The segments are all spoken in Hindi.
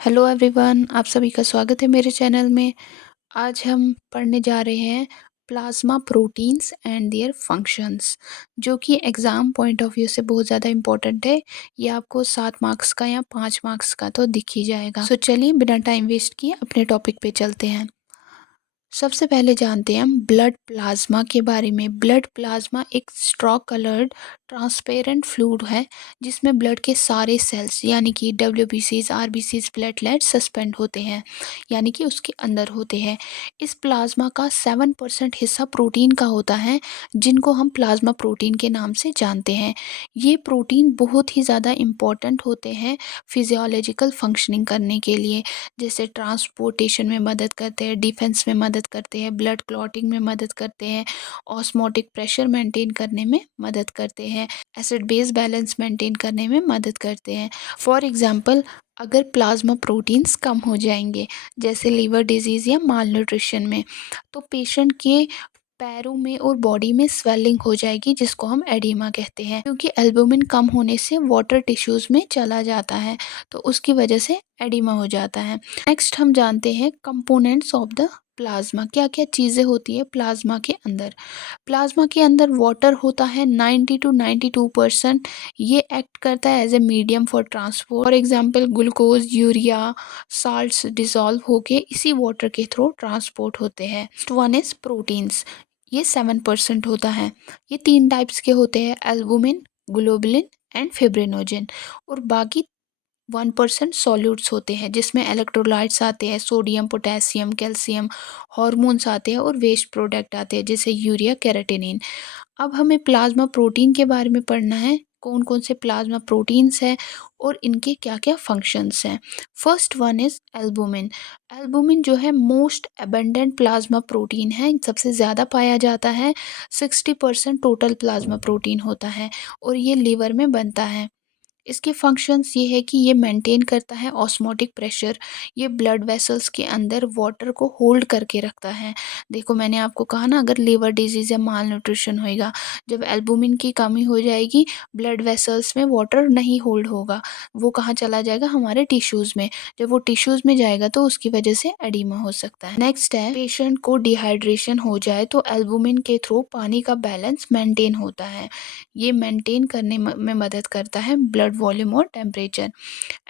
हेलो एवरीवन, आप सभी का स्वागत है मेरे चैनल में। आज हम पढ़ने जा रहे हैं plasma proteins and their functions, जो कि एग्ज़ाम पॉइंट ऑफ व्यू से बहुत ज़्यादा इम्पोर्टेंट है। ये आपको 7 मार्क्स का या 5 मार्क्स का तो दिख ही जाएगा। सो चलिए बिना टाइम वेस्ट किए अपने टॉपिक पे चलते हैं। सबसे पहले जानते हैं हम ब्लड प्लाज्मा के बारे में। ब्लड प्लाज्मा एक स्ट्रॉ कलर्ड ट्रांसपेरेंट फ्लूइड है जिसमें ब्लड के सारे सेल्स यानी कि डब्ल्यूबीसीज, आरबीसीज, प्लेटलेट सस्पेंड होते हैं, यानी कि उसके अंदर होते हैं। इस प्लाज्मा का 7% हिस्सा प्रोटीन का होता है, जिनको हम प्लाज्मा प्रोटीन के नाम से जानते हैं। ये प्रोटीन बहुत ही ज़्यादा इम्पॉर्टेंट होते हैं फिजियोलॉजिकल फंक्शनिंग करने के लिए, जैसे ट्रांसपोर्टेशन में मदद करते हैं, डिफेंस में मदद करते हैं, ब्लड क्लॉटिंग में मदद करते हैं, ऑस्मोटिक प्रेशर मेंटेन करने में मदद करते हैं, एसिड बेस बैलेंस मेंटेन करने में मदद करते हैं। फॉर एग्जांपल, अगर प्लाज्मा प्रोटीन्स कम हो जाएंगे, जैसे लीवर डिजीज़ या माल न्यूट्रिशन में, तो पेशेंट के पैरों में और बॉडी में स्वेलिंग हो जाएगी, जिसको हम एडिमा कहते हैं। क्योंकि एल्बुमिन कम होने से वाटर टिश्यूज़ में चला जाता है, तो उसकी वजह से एडिमा हो जाता है। नेक्स्ट हम जानते हैं कंपोनेंट्स ऑफ द प्लाज्मा। क्या क्या चीज़ें होती है प्लाज्मा के अंदर। प्लाज्मा के अंदर वाटर होता है 90 to 92%। ये एक्ट करता है as a medium for transport. For example, glucose, urea, salts dissolve होके इसी वाटर के थ्रू ट्रांसपोर्ट होते हैं। Next one is proteins. ये 7% होता है। ये 3 टाइप्स के होते हैं, एल्बुमिन, ग्लोबुलिन एंड फिब्रिनोजन। और बाकी 1% सॉल्यूट्स होते हैं, जिसमें इलेक्ट्रोलाइट्स आते हैं, सोडियम, पोटेशियम, कैल्शियम, हॉर्मोन्स आते हैं और वेस्ट प्रोडक्ट आते हैं, जैसे यूरिया, केराटिनिन। अब हमें प्लाज्मा प्रोटीन के बारे में पढ़ना है, कौन कौन से प्लाज्मा प्रोटीन्स हैं और इनके क्या क्या फंक्शंस हैं। First one is albumin. Albumin जो है मोस्ट एबंडेंट प्लाज्मा प्रोटीन है, सबसे ज़्यादा पाया जाता है। 60% टोटल प्लाज्मा प्रोटीन होता है और ये लीवर में बनता है। इसके फंक्शंस ये है कि ये मेंटेन करता है ऑस्मोटिक प्रेशर। ये ब्लड वेसल्स के अंदर वाटर को होल्ड करके रखता है। देखो, मैंने आपको कहा ना, अगर लीवर डिजीज़ या माल न्यूट्रिशन होएगा, जब एल्बुमिन की कमी हो जाएगी, ब्लड वेसल्स में वाटर नहीं होल्ड होगा, वो कहाँ चला जाएगा, हमारे टिश्यूज़ में। जब वो टिश्यूज़ में जाएगा तो उसकी वजह से एडिमा हो सकता है। नेक्स्ट है, पेशेंट को डिहाइड्रेशन हो जाए तो एल्बुमिन के थ्रू पानी का बैलेंस मेंटेन होता है। ये मेंटेन करने में मदद करता है ब्लड वॉल्यूम और temperature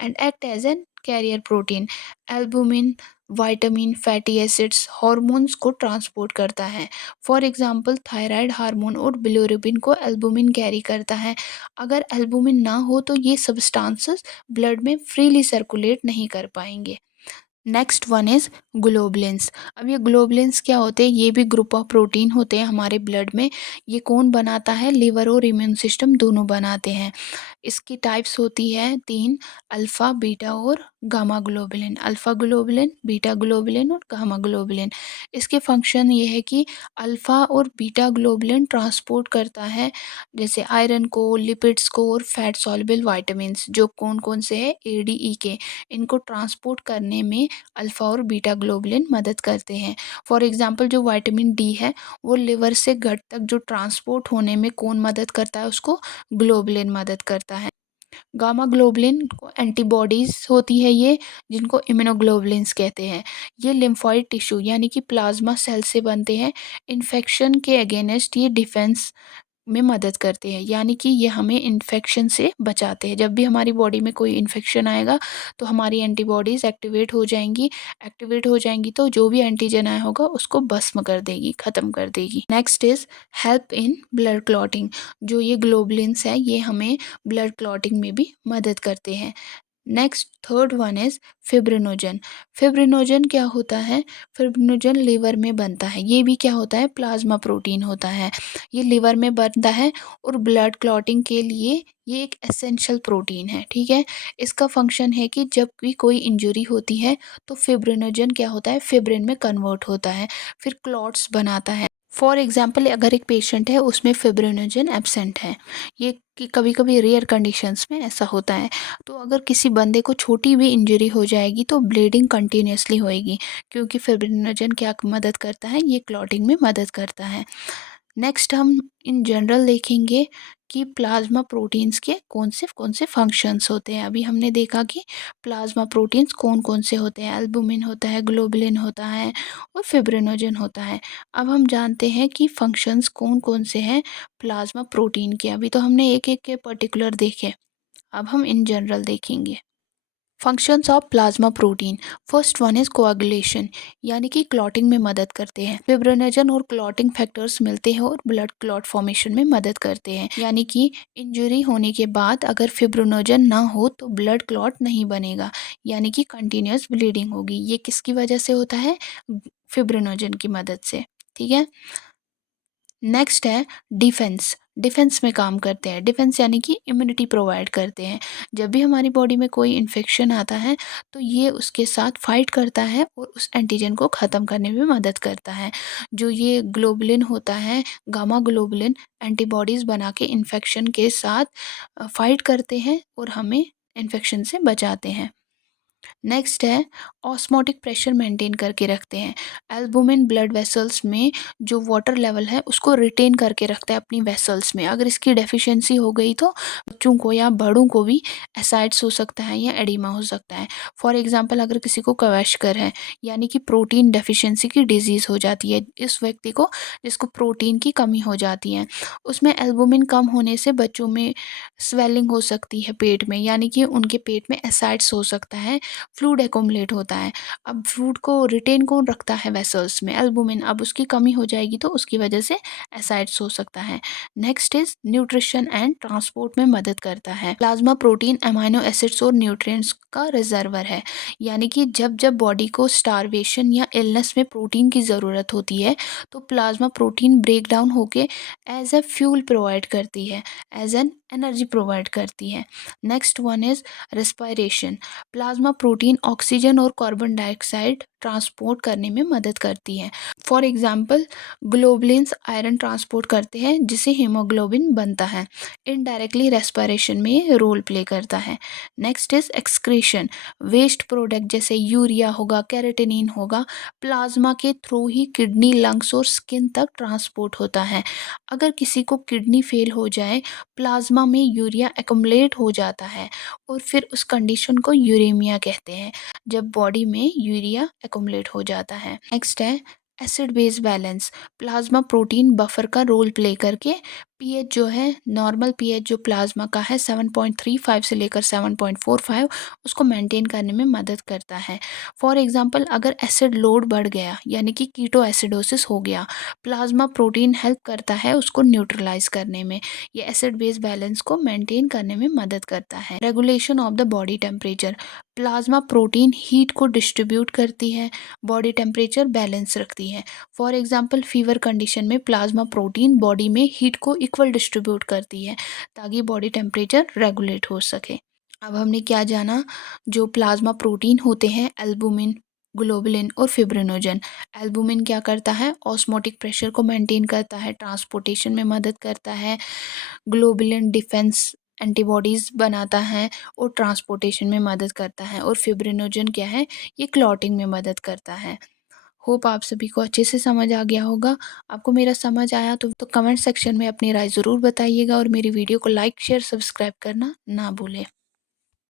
and act as an carrier protein. Albumin vitamin, fatty acids, hormones को ट्रांसपोर्ट करता है। फॉर एग्जांपल, थायराइड हार्मोन और बिलिरुबिन को एल्बुमिन कैरी करता है। अगर एल्बुमिन ना हो तो ये सब्सटेंसेस ब्लड में फ्रीली सर्कुलेट नहीं कर पाएंगे। Next one is globulins. अब ये ग्लोबुलिन्स क्या होते हैं, ये भी ग्रुप ऑफ प्रोटीन होते हैं हमारे ब्लड में। ये कौन बनाता है, लिवर और इम्यून सिस्टम दोनों बनाते हैं। इसकी टाइप्स होती है 3, अल्फ़ा, बीटा और gamma globulin. Alpha globulin, beta globulin और गामा ग्लोबुलिन। इसके फंक्शन ये है कि अल्फ़ा और बीटा ग्लोबुलिन ट्रांसपोर्ट करता है, जैसे आयरन को, लिपिड्स को और फैट सॉल्युबल विटामिन्स, जो कौन कौन से हैं, ए, डी, ई के। इनको ट्रांसपोर्ट करने में अल्फ़ा और बीटा ग्लोबुलिन मदद करते हैं। फॉर एग्जांपल, जो विटामिन डी है, वो लिवर से गट तक जो ट्रांसपोर्ट होने में कौन मदद करता है, उसको ग्लोबुलिन मदद करता है। गामा ग्लोबुलिन को एंटीबॉडीज़ होती है ये, जिनको इम्यूनोग्लोबुलिन्स कहते हैं। ये लिम्फॉइड टिश्यू यानी कि प्लाज्मा सेल से बनते हैं। इन्फेक्शन के अगेंस्ट ये डिफेंस में मदद करते हैं, यानी कि ये हमें इन्फेक्शन से बचाते हैं। जब भी हमारी बॉडी में कोई इन्फेक्शन आएगा तो हमारी एंटीबॉडीज़ एक्टिवेट हो जाएंगी। एक्टिवेट हो जाएंगी तो जो भी एंटीजन आया होगा उसको भस्म कर देगी, ख़त्म कर देगी। Next is help in blood clotting. जो ये ग्लोबुलिन्स है, ये हमें ब्लड क्लॉटिंग में भी मदद करते हैं। Next third one is fibrinogen. Fibrinogen क्या होता है, फिब्रिनोजन लिवर में बनता है। ये भी क्या होता है, प्लाज्मा प्रोटीन होता है। ये लिवर में बनता है और ब्लड क्लॉटिंग के लिए ये एक एसेंशियल प्रोटीन है, ठीक है। इसका फंक्शन है कि जब भी कोई इंजरी होती है तो फिब्रिनोजन क्या होता है, फिब्रिन में कन्वर्ट होता है, फिर क्लॉट्स बनाता है। फॉर एग्जाम्पल, अगर एक पेशेंट है उसमें फिब्रिनोजन एब्सेंट है, ये कि कभी कभी रेयर कंडीशंस में ऐसा होता है, तो अगर किसी बंदे को छोटी भी इंजरी हो जाएगी तो ब्लीडिंग कंटिन्यूसली होएगी, क्योंकि फिब्रिनोजन क्या मदद करता है, ये क्लॉटिंग में मदद करता है। नेक्स्ट हम इन जनरल देखेंगे कि प्लाज्मा प्रोटीन्स के कौन से फंक्शंस होते हैं। अभी हमने देखा कि प्लाज्मा प्रोटीन्स कौन से होते हैं, एल्बुमिन होता है, ग्लोबुलिन होता है और फिब्रिनोजन होता है। अब हम जानते हैं कि फंक्शंस कौन से हैं प्लाज्मा प्रोटीन के। अभी तो हमने एक एक के पर्टिकुलर देखे, अब हम इन जनरल देखेंगे। Functions of plasma protein, first one is coagulation, यानी कि क्लॉटिंग में मदद करते हैं। फिब्रिनोजन और क्लॉटिंग फैक्टर्स मिलते हैं और ब्लड क्लॉट फॉर्मेशन में मदद करते हैं, यानी कि इंजरी होने के बाद अगर फिब्रिनोजन ना हो तो ब्लड क्लॉट नहीं बनेगा, यानी कि कंटिन्यूस ब्लीडिंग होगी। ये किसकी वजह से होता है? फिब्रिनोजन की मदद से। ठीक है। नेक्स्ट है डिफेंस। डिफेंस में काम करते हैं। डिफेंस यानी कि इम्यूनिटी प्रोवाइड करते हैं। जब भी हमारी बॉडी में कोई इन्फेक्शन आता है तो ये उसके साथ फाइट करता है और उस एंटीजन को ख़त्म करने में मदद करता है। जो ये ग्लोबुलिन होता है, गामा ग्लोबुलिन, एंटीबॉडीज़ बना के इन्फेक्शन के साथ फाइट करते हैं और हमें इन्फेक्शन से बचाते हैं। नेक्स्ट है ऑस्मोटिक प्रेशर मेंटेन करके रखते हैं। एल्बुमिन ब्लड वेसल्स में जो वाटर लेवल है उसको रिटेन करके रखता है अपनी वेसल्स में। अगर इसकी डेफिशिएंसी हो गई तो बच्चों को या बड़ों को भी एसाइड्स हो सकता है या एडिमा हो सकता है। फॉर एग्जांपल अगर किसी को क्वैशकर है, यानी कि प्रोटीन डेफिशिएंसी की डिजीज़ हो जाती है इस व्यक्ति को, जिसको प्रोटीन की कमी हो जाती है, उसमें एल्बुमिन कम होने से बच्चों में स्वेलिंग हो सकती है पेट में, यानी कि उनके पेट में एसाइड्स हो सकता है, फ्लूइड एक्युमुलेट होता है। अब फ्लूइड को रिटेन कौन रखता है वेसल्स में? एल्बुमिन। अब उसकी कमी हो जाएगी तो उसकी वजह से एसाइड्स हो सकता है। Next is nutrition and transport में मदद करता है। प्लाज्मा प्रोटीन अमाइनो एसिड्स और न्यूट्रिएंट्स का रिजर्वर है, यानी कि जब जब बॉडी को स्टारवेशन या इलनेस में प्रोटीन की ज़रूरत होती है तो प्लाज्मा प्रोटीन ब्रेक डाउन होके एज ए फ्यूल प्रोवाइड करती है, एज एन एनर्जी प्रोवाइड करती है। Next one is respiration. Plasma protein oxygen और कार्बन डाइऑक्साइड ट्रांसपोर्ट करने में मदद करती है। For example globulins iron transport करते हैं जिससे हीमोग्लोबिन बनता है। इनडायरेक्टली रेस्पिरेशन में ये रोल प्ले करता है। Next is excretion. Waste product जैसे यूरिया होगा, कैरेटिनिन होगा, प्लाज्मा के थ्रू ही किडनी, लंग्स और स्किन तक ट्रांसपोर्ट होता है। अगर किसी को किडनी फेल हो जाए, प्लाज्मा में यूरिया एक्युमुलेट हो जाता है और फिर उस कंडीशन को यूरेमिया कहते हैं, जब बॉडी में यूरिया एक्युमुलेट हो जाता है। नेक्स्ट है acid base balance. Plasma protein buffer का रोल प्ले करके पीएच जो है, नॉर्मल पीएच जो प्लाज्मा का है 7.35 से लेकर 7.45, उसको मेंटेन करने में मदद करता है। फॉर एग्जांपल अगर एसिड लोड बढ़ गया, यानी कि कीटो एसिडोसिस हो गया, प्लाज्मा प्रोटीन हेल्प करता है उसको न्यूट्रलाइज करने में। ये एसिड बेस बैलेंस को मेंटेन करने में मदद करता है। Regulation of the body temperature. Plasma protein heat को डिस्ट्रीब्यूट करती है, बॉडी टेम्परेचर बैलेंस रखती है। फॉर एग्जांपल फीवर कंडीशन में प्लाज्मा प्रोटीन बॉडी में हीट को इक्वल डिस्ट्रीब्यूट करती है ताकि बॉडी टेम्परेचर रेगुलेट हो सके। अब हमने क्या जाना? जो प्लाज्मा प्रोटीन होते हैं एल्बुमिन, ग्लोबुलिन और फिब्रिनोजन। एल्बुमिन क्या करता है? ऑस्मोटिक प्रेशर को मेंटेन करता है, ट्रांसपोर्टेशन में मदद करता है। ग्लोबुलिन डिफेंस एंटीबॉडीज़ बनाता है और ट्रांसपोर्टेशन में मदद करता है। और फिब्रिनोजन क्या है? ये क्लॉटिंग में मदद करता है। होप आप सभी को अच्छे से समझ आ गया होगा। आपको मेरा समझ आया तो कमेंट सेक्शन में अपनी राय ज़रूर बताइएगा और मेरी वीडियो को लाइक, शेयर, सब्सक्राइब करना ना भूलें।